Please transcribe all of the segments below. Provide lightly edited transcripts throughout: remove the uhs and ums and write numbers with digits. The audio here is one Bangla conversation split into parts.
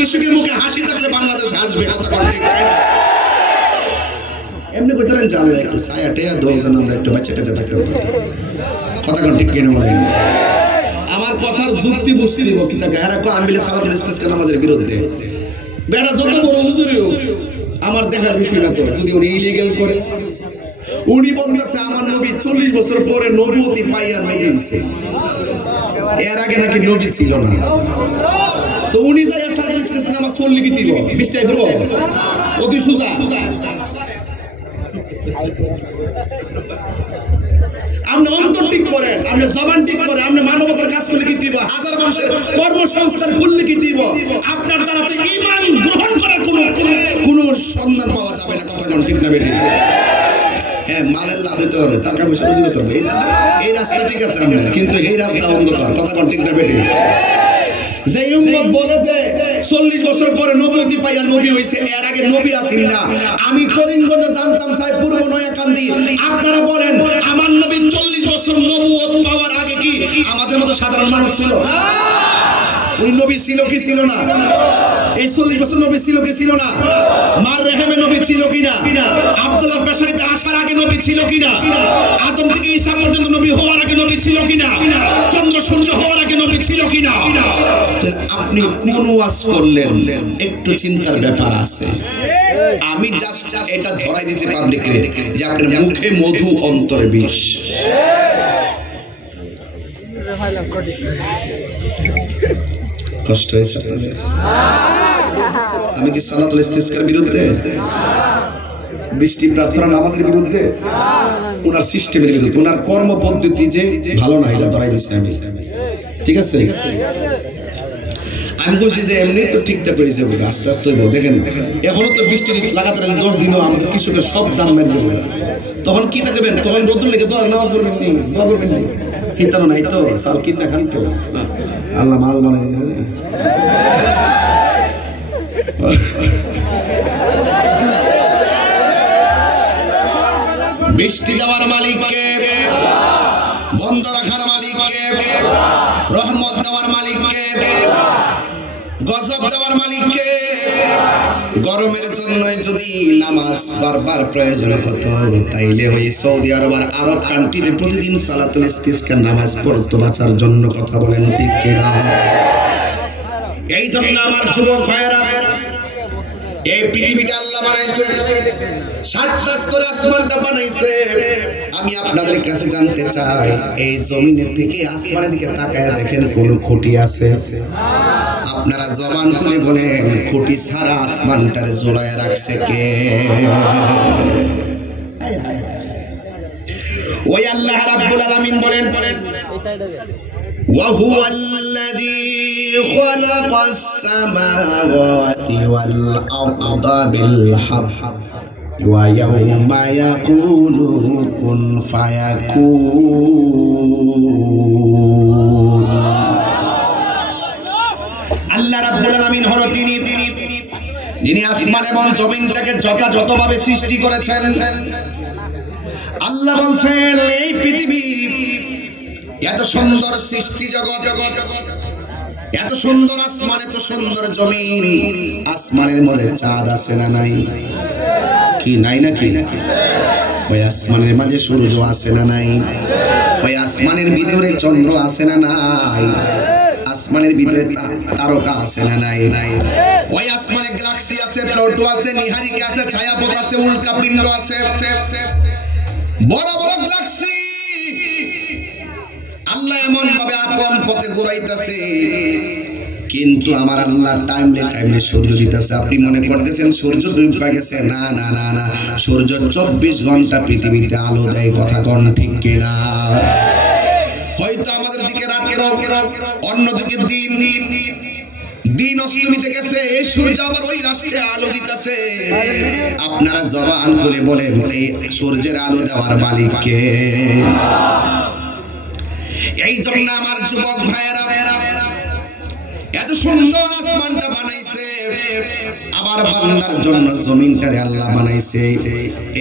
কৃষকের মুখে হাসি থাকলে বাংলাদেশ হাসবে, কথা ঠিক তাই না? এমনি কইতেন যে আল্লাহ একটু ছায়াটে দশজন আমরা একটু বাচ্চা টেটে থাকতে পারি, কথা ঠিক কিনে বলেন। আমার কথার যুক্তি বুঝতে দিব কি তাকে এরা আনবিলে সালাতুল ইস্তিসকা নামাজের বিরুদ্ধে। বেটা যত বড় হুজুরই হোক আমার দেখার বিষয় না তো, যদি উনি ইলিগাল করে। উনি বলতেছে আমার নবী 40 বছর পরে নবুয়তি পাইয়া নবী হইছে, এর আগে নাকি নবী ছিল না। তো উনি যাই সালাতুল ইস্তিসকা নামাজ পড়লি কি দিব 20 টাকা করব অতি সুজা। আপনি অন্তর ঠিক করেন, আপনি জবান ঠিক করেন, আপনি মানবতার কাজ করলে কি দিব, হাজার মানুষের কর্মসংস্থান করলে কি দিব, আপনার দ্বারা তো ঈমান গ্রহণ করার কোনো সন্ধান পাওয়া যাবে না, কথা ঠিক না বেটি? হ্যাঁ, মালের লাভ হইতে হবে, টাকা পয়সা রুজি করতে হবে, এই রাস্তা ঠিক আছে আপনার, কিন্তু এই রাস্তা অন্ধকার, কথা ঠিক না বেটি? যে উম্মত বলে যে 40 বছর পরে নবুয়তি পাইয়া নবী হইছে, এর আগে নবী আছেন না। আমি করিমগঞ্জ জানতাম সাহেব পূর্ব নয়াকান্দি, আপনারা বলেন আমার নবী 40 বছর নবুয়ত পাওয়ার আগে কি আমাদের মতো সাধারণ মানুষ ছিল? উনি নবী ছিল কি ছিল না? এই 40 বছর নবী ছিল কি ছিল না? মার রেহেমে নবী ছিল কিনা? আব্দুল্লাহ পেশারিতে আসার আগে নবী ছিল কিনা? আদম থেকে ঈসা পর্যন্ত নবী হওয়ার আগে নবী ছিল কিনা? চন্দ্র সূর্য হওয়ার আগে নবী ছিল কিনা? আপনি কোন ওয়াজ করলেন একটু চিন্তার ব্যাপার আছে। আমি জাস্ট এটা ধরাই দিয়েছি পাবলিকরে যে আপনার মুখে মধু অন্তরে বিষ। কষ্ট হয়েছে আপনাদের? আমি কি সালাতুল ইস্তিসকার বিরুদ্ধে, বৃষ্টি প্রার্থনা নামাজের বিরুদ্ধে, ওনার সিস্টেমের বিরুদ্ধে, ওনার কর্ম পদ্ধতি যে ভালো না এটা ধরাই দিচ্ছি আমি, ঠিক আছে? আমি বলছি যে এমনি তো ঠিকঠাক হয়ে যাবো, আস্তে আস্তে হইব। দেখেন এখনো তো বৃষ্টি লাগাতার 10 দিনও আমাদের কৃষকের সব দাম মেরে যাবো, তখন কি থাকবেন? তখন রোদ লেগে তো নামাজ পড়বেন নি, দোয়া করবেন নি, হিতানো নাই তো, চাল কিনা খান তো, আল্লাহ মাল মানে বৃষ্টি দেওয়ার মালিককে, বন্ধ রাখার মালিককে, রহমত দেওয়ার মালিককে, গজব দেওয়ার মালিককে। গরমের জন্য যদি নামাজ বারবার প্রয়োজন হতো তাইলে ওই সৌদি আরব আর আরব কান্ট্রিতে প্রতিদিন সালাতুল ইস্তিসকা নামাজ পড়তো বাঁচার জন্য, কথা বলেন ঠিক কিনা? এই জন্য আমার যুবক ভাইয়েরা, এই পৃথিবীটা আল্লাহ বানাইছে, 7টা স্তরে আসমানটা বানাইছে। আমি আপনাদের কাছে জানতে চাই এই জমিনের থেকে আসমানের দিকে তাকায় দেখেন কোন খুঁটি আছে? আপনারা জবান খুলে বলেন খুঁটি ছাড়া আসমানটারে ঝোলায় রাখছে কে? ওই আল্লাহ রাব্বুল আলামিন বলেন وهو الذي خلق السماوات والأرض بالحق ويوم يقول كن فيكون। আল্লাহ রাব্বুল আলামিন হলো যিনি আসমান এবং জমিনটাকে যথাযথভাবে সৃষ্টি করেছেন। আল্লাহ বলছেন এই পৃথিবী এত সুন্দর সৃষ্টি জগৎ, এত সুন্দর আসমান, এত সুন্দর জমিন, আসমানের মধ্যে চাঁদ আছে না নাই? কি নাই নাকি? ওই আসমানের মাঝে সূর্য আছে না নাই? ওই আসমানের ভিতরে চন্দ্র আছে না নাই? আসমানের ভিতরে তারকা আছে না নাই? ওই আসমানে গ্যালাক্সি আছে, প্লুটো আছে, নিহারিকা আছে, ছায়াপথ আছে, উল্কাপিণ্ড আছে, বড় বড় গ্যালাক্সি আল্লাহ এমন ভাবে আপন পথে ঘুরাইতেছে, কিন্তু আমার আল্লাহ টাইমে টাইমে সূর্য দিতেছে। আপনি মনে করতেছেন সূর্য ডুবে গেছে? না না না না, সূর্য 24 ঘন্টা পৃথিবীতে আলো দেয়, কথা কোন ঠিক কিনা? হয়তো আমাদের দিকে রাত, অন্যদিকে দিন, দিন অস্তমিতে গেছে, এই সূর্য আবার ওই রাষ্ট্রে আলো দিতেছে। আপনারা জবান খুলে বলেন এই সূর্যের আলো দেওয়ার মালিক কে? এই জন্য আমার যুবক ভাইয়েরা এত সুন্দর আসমানটা বানাইছে, আবার আমার বান্দার জন্য জমিনটারে আল্লাহ বানাইছে।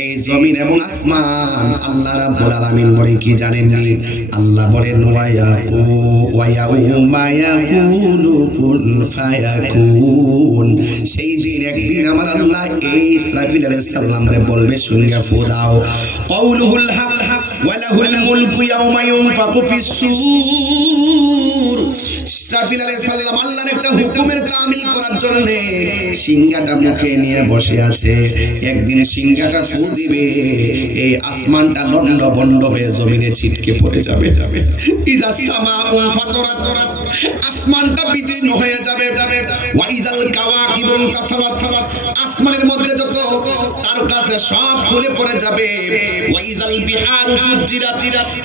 এই জমিন এবং আসমান আল্লাহ রাব্বুল আলামিন বলেন কি জানেননি? আল্লাহ বলেন ওয়ায়াউমা ইয়াকুলু কুন ফায়াকুন। সেই দিন একদিন আমার আল্লাহ এই ইসরাফিল আলাইহিস সালাম রে বলবে শুনগা ফু দাও, কাউলুহুল হক ওয়া লাহুল মুলকু ইয়াউমা ইউনফাকু ফিস সূর। ইসরাফিল আলাইহিস সালাম আল্লাহর একটা হুকুমের তামিল করার জন্য সিংহাটা মুখে নিয়ে বসে আছে। একদিন সিংহাটা ফু দিবে, এই আসমানটা লন্ড বন্ড হয়ে জমিনে ছিটকে পড়ে যাবে। ইজা সামাউ ফাতরাত, আসমানটা বিদীর্ণ হয়ে যাবে। ওয়া ইজাল কাওয়াকিবু তাসাওয়াত, আসমানের মধ্যে যত তারকা আছে সব খুলে পড়ে যাবে। ওয়া ইজাল বিহারু ফুজ্জিরাত,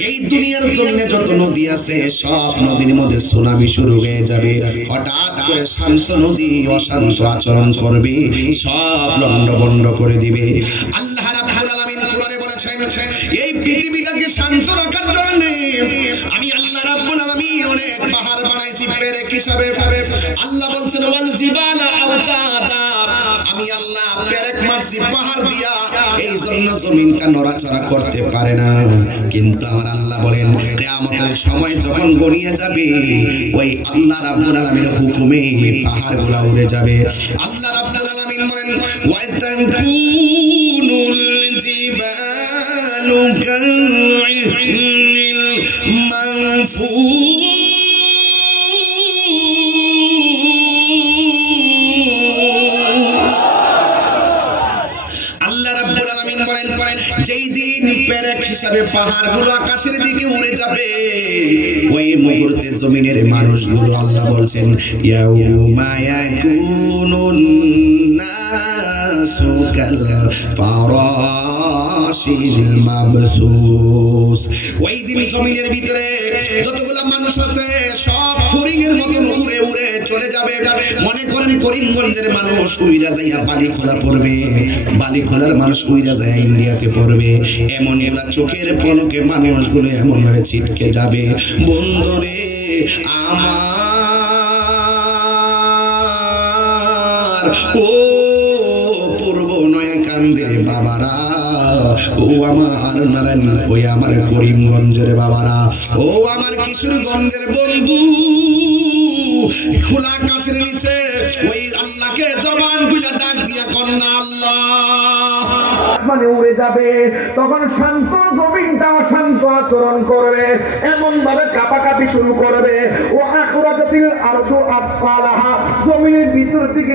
এই দুনিয়ার জমিনে যত নদী আছে সব নদীর মধ্যে সুনামি শুরু হয়ে যাবে। হঠাৎ করে শান্ত নদী অশান্ত আচরণ করবে, সব লন্ডভন্ড করে দিবে। আল্লাহ রাব্বুল আলামিন কোরআনে বলেছেন এই পৃথিবীটাকে শান্ত রাখার জন্য আমি আল্লাহ রাব্বুল আলামিন অনেক পাহাড় বানাইছি পেরেক হিসাবে। আল্লাহ বলছেন ওয়াল জিবালা আওতাদা, আমি আল্লাহ পেরেক মারছি পাহাড় দিয়া, এই জন্য জমিনটা নড়াচড়া করতে পারে না। কিন্তু আমার আল্লাহ বলেন কিয়ামতের সময় যখন গড়িয়ে যাবে ওই আল্লাহ রাব্বুল আলামিনের হুকুমে পাহাড়গুলো উড়ে যাবে। আল্লাহ রাব্বুল আলামিন বলেন ওয়াতাকুনুল জিবালু কালইহনিল মানফুস। আল্লাহ রাব্বুল আলামিন বলেন যেই দিন পেরেক হিসাবে পাহাড়গুলো আকাশের দিকে উড়ে যাবে ওই মুহূর্তে জমিনের মানুষগুলো আল্লাহ বলছেন ইয়াউমা ইয়াকুনুন নাসু কাল ফারাশিল মাবসুস। ওই দিন জমিনের ভিতরে যতগুলো মানুষ আছে সব ফড়িং এর মতন উড়ে উড়ে চলে যাবে। মনে করেন করিমগঞ্জের মানুষ উইরা যাইয়া বালিখোলা পড়বে, বালিখোলার মানুষ উইরা যায় ইন্ডিয়াতে পড়বে। এমন গুলা চোখের পলকে মানুষগুলো এমন ভাবে ছিটকে যাবে। বন্ধুরে আমার ও পূর্ব নয়া কান্দের বাবারা, ও আমার নারায়ণ, ওই আমার করিমগঞ্জের বাবারা, ও আমার কিশোরগঞ্জের বন্ধু, খোলা আকাশের নিচে ওই আল্লাহকে জবান খুলে ডাক দিয়া কন্যা আল্লাহ মানে উড়ে যাবে। তখন শান্ত জমিনটা শান্ত আচরণ করবে, এমন ভাবে কাঁপাকাঁপি শুরু করবে। ও আখরাজাতিল আরদু আসফালাহা, জমিনের ভিতর থেকে